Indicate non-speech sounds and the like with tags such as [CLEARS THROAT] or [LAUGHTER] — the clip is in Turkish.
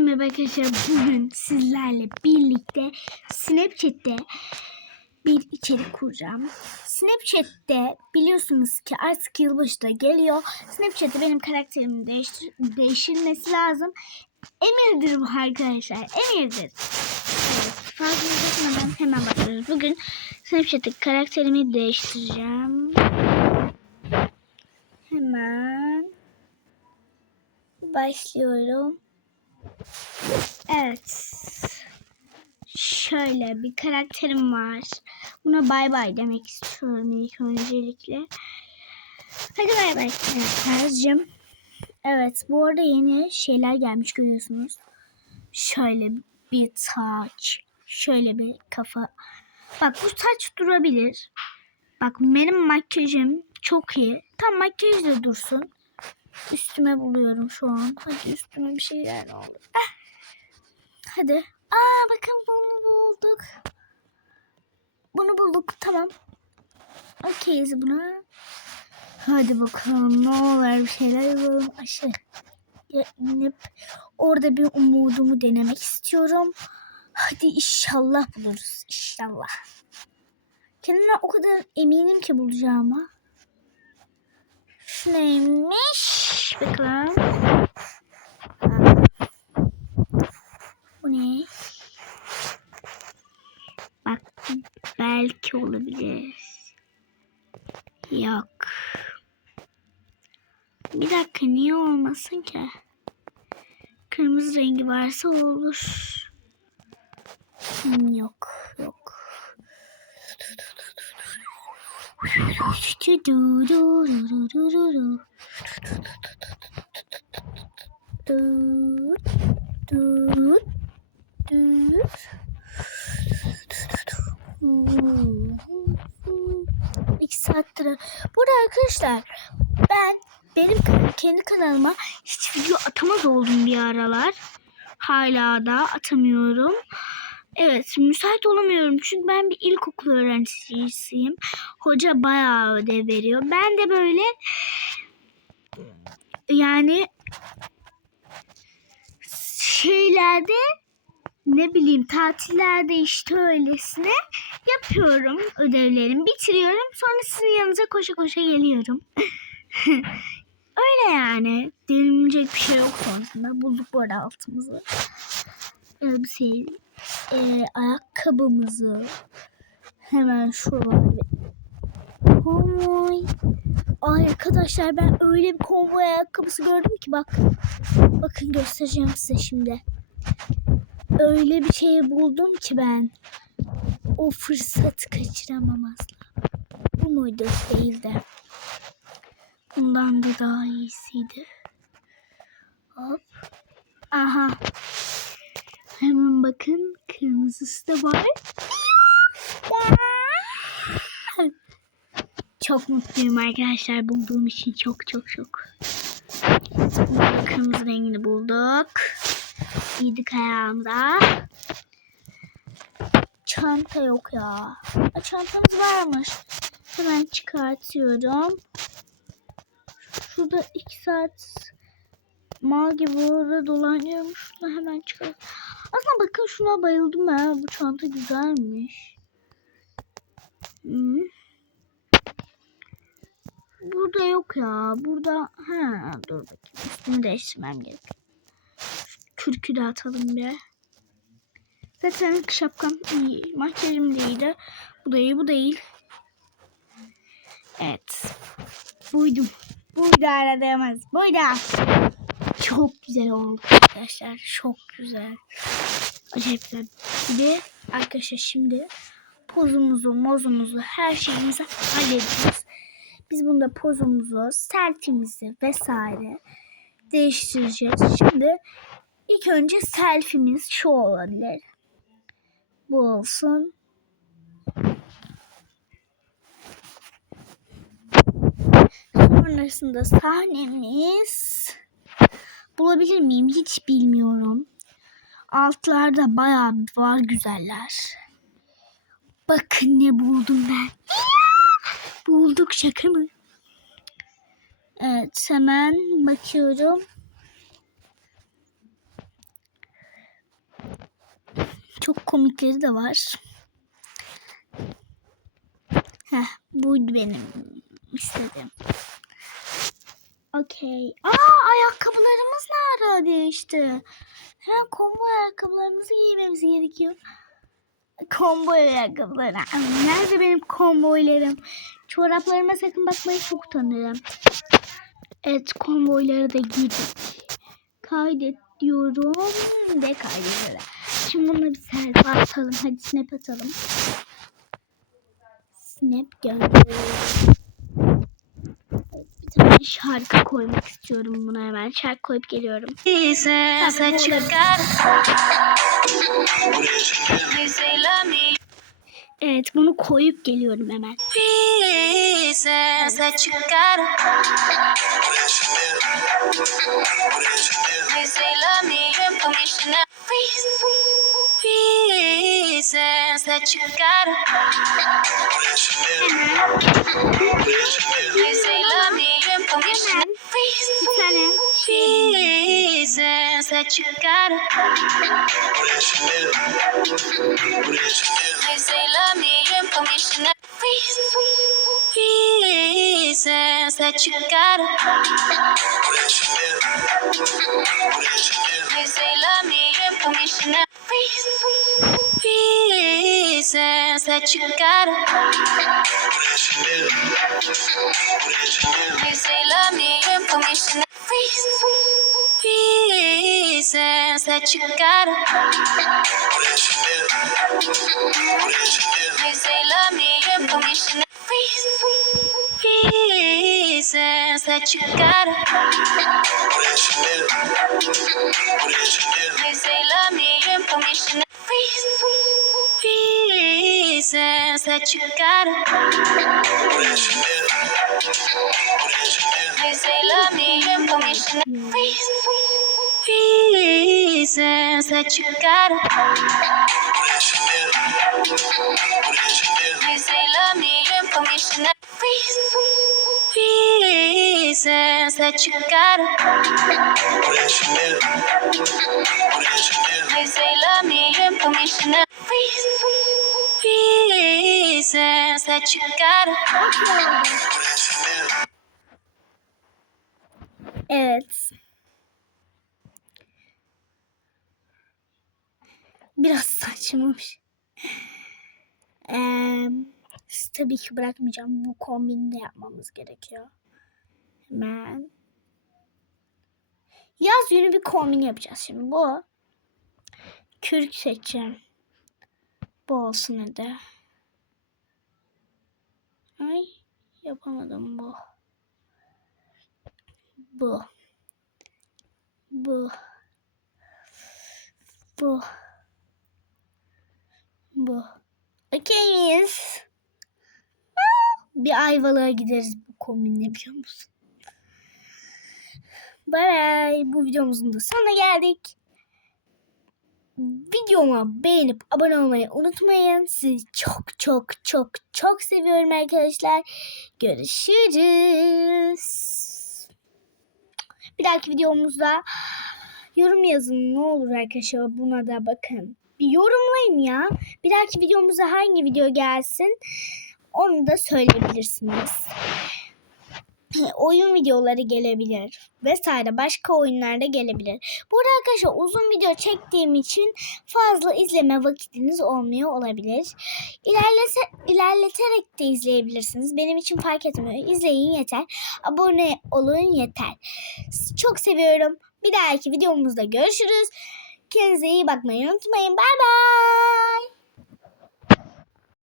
Merhaba arkadaşlar bugün sizlerle birlikte Snapchat'te bir içerik kuracağım. Snapchat'te biliyorsunuz ki artık yılbaşı da geliyor. Snapchat'te benim karakterimin değiştir değişilmesi lazım. Emirdir bu arkadaşlar. Emirdir. Evet, fazla uzatmadan hemen başlıyoruz. Bugün Snapchat'teki karakterimi değiştireceğim. Hemen başlıyorum. Evet. Şöyle bir karakterim var. Buna bay bay demek istiyorum ilk öncelikle. Hadi bay bay karaktercim. Evet bu arada yeni şeyler gelmiş görüyorsunuz. Şöyle bir taç. Şöyle bir kafa. Bak bu taç durabilir. Bak benim makyajım çok iyi. Tam makyaj da dursun. Üstüme buluyorum şu an. Hadi üstüme bir şeyler olur. Ah. Hadi. Aa bakın bunu bulduk. Bunu bulduk. Tamam. Okeyiz buna. Hadi bakalım ne olur bir şeyler yapalım. Aşağı inip orada bir umudumu denemek istiyorum. Hadi inşallah buluruz. İnşallah. Kendime o kadar eminim ki bulacağıma. Şu Bakalım. Bu ne? Bak belki olabilir. Yok. Bir dakika niye olmasın ki? Kırmızı rengi varsa olur. Hmm, Yok, İki saattir. Burada arkadaşlar ben benim kendi kanalıma hiç video atamaz oldum bir aralar. Hala da atamıyorum. Evet müsait olamıyorum çünkü ben bir ilkokul öğrencisiyim. Hoca bayağı ödev veriyor. Ben de böyle yani şeylerde ne bileyim tatillerde işte öylesine yapıyorum ödevlerimi bitiriyorum sonra sizin yanınıza koşa koşa geliyorum. [LAUGHS] Öyle yani. Denilecek bir şey yok sonrasında. Bulduk bu arada altımızı. Elbiseyi, e, ayakkabımızı hemen şuralarda konvoy. Ay arkadaşlar ben öyle bir konvoy ayakkabısı gördüm ki bak. Bakın göstereceğim size şimdi. Öyle bir şey buldum ki ben. O fırsatı kaçıramam asla. Bu muydu? Değildi. Bundan da daha iyisiydi. Hop. Aha. Hemen bakın kırmızısı da var. Çok mutluyum arkadaşlar bulduğum için çok çok çok. Kırmızı rengini bulduk. Giydik ayağımda. Çanta yok ya. Aa, Çantamız varmış. Hemen çıkartıyorum. Şurada iki saat mal gibi orada dolanıyorum. Şunu hemen çıkar. Aslında bakın şuna bayıldım ha. Bu çanta güzelmiş. Hmm. Burada yok ya. Burada ha dur bakayım. Üstümü değiştirmem gerek. Kürkü de atalım bir. Zaten şapkam iyi. Makyajım da iyiydi. Bu da iyi. Bu iyi. Evet. Buydum. Buydu aradığımız. Buydu. Çok güzel oldu arkadaşlar. Çok güzel. Acayip güzel. Bir de arkadaşlar şimdi pozumuzu, mozumuzu, her şeyimizi halledeceğiz. Biz bunda pozumuzu, selfie'mizi vesaire değiştireceğiz. Şimdi ilk önce selfie'miz şu olabilir. Bu olsun. Sonrasında sahnemiz bulabilir miyim hiç bilmiyorum. Altlarda bayağı var güzeller. Bakın ne buldum ben. Bulduk şaka mı? Evet hemen bakıyorum. Çok komikleri de var. Heh, bu benim istediğim. Okey. Aa ayakkabılarımız nerede değişti? Hemen combo ayakkabılarımızı giymemiz gerekiyor. Combo ayakkabıları. Nerede benim komboylarım? Çoraplarıma sakın bakmayı çok utanırım. Evet komboyları da giydik. Kaydet diyorum ve kaydediyorum. Şimdi bununla bir selfie atalım. Hadi snap atalım. Snap gönderiyorum. Şarkı koymak istiyorum buna hemen. Şarkı koyup geliyorum. Evet bunu koyup geliyorum hemen. reasons that you gotta. They say love me unconditional. Reasons that you gotta. They say love me unconditional. Reasons that you gotta. Say love me. Reasons that you gotta. They say love me unconditional. Reasons that you gotta. They say love me unconditional. Reasons that you gotta. They say love me unconditional. Reasons that you gotta. They say love me unconditional. Reasons that you gotta. They say love me unconditional. Reasons that you gotta. Evet. Biraz saçmamış. Siz tabii ki bırakmayacağım. Bu kombini de yapmamız gerekiyor. Hemen. Yaz günü bir kombin yapacağız şimdi. Bu. Kürk seçeceğim. Bu olsun hadi. Ay yapamadım bu. Bu. Bu. Bu. Bu. Okey Bir Ayvalık'a gideriz bu kombinle biliyor musun? Bye bye. Bu videomuzun da sonuna geldik. Videoma beğenip abone olmayı unutmayın. Sizi çok çok çok çok seviyorum arkadaşlar. Görüşürüz. Bir dahaki videomuzda yorum yazın ne olur arkadaşlar buna da bakın. Bir yorumlayın ya. Bir dahaki videomuzda hangi video gelsin onu da söyleyebilirsiniz. [CLEARS THROAT] Oyun videoları gelebilir vesaire başka oyunlar da gelebilir. Burada arkadaşlar uzun video çektiğim için fazla izleme vakitiniz olmuyor olabilir. İlerlese, ilerleterek de izleyebilirsiniz. Benim için fark etmiyor. İzleyin yeter. Abone olun yeter. Çok seviyorum. Bir dahaki videomuzda görüşürüz. Kendinize iyi bakmayı unutmayın. Bay bay.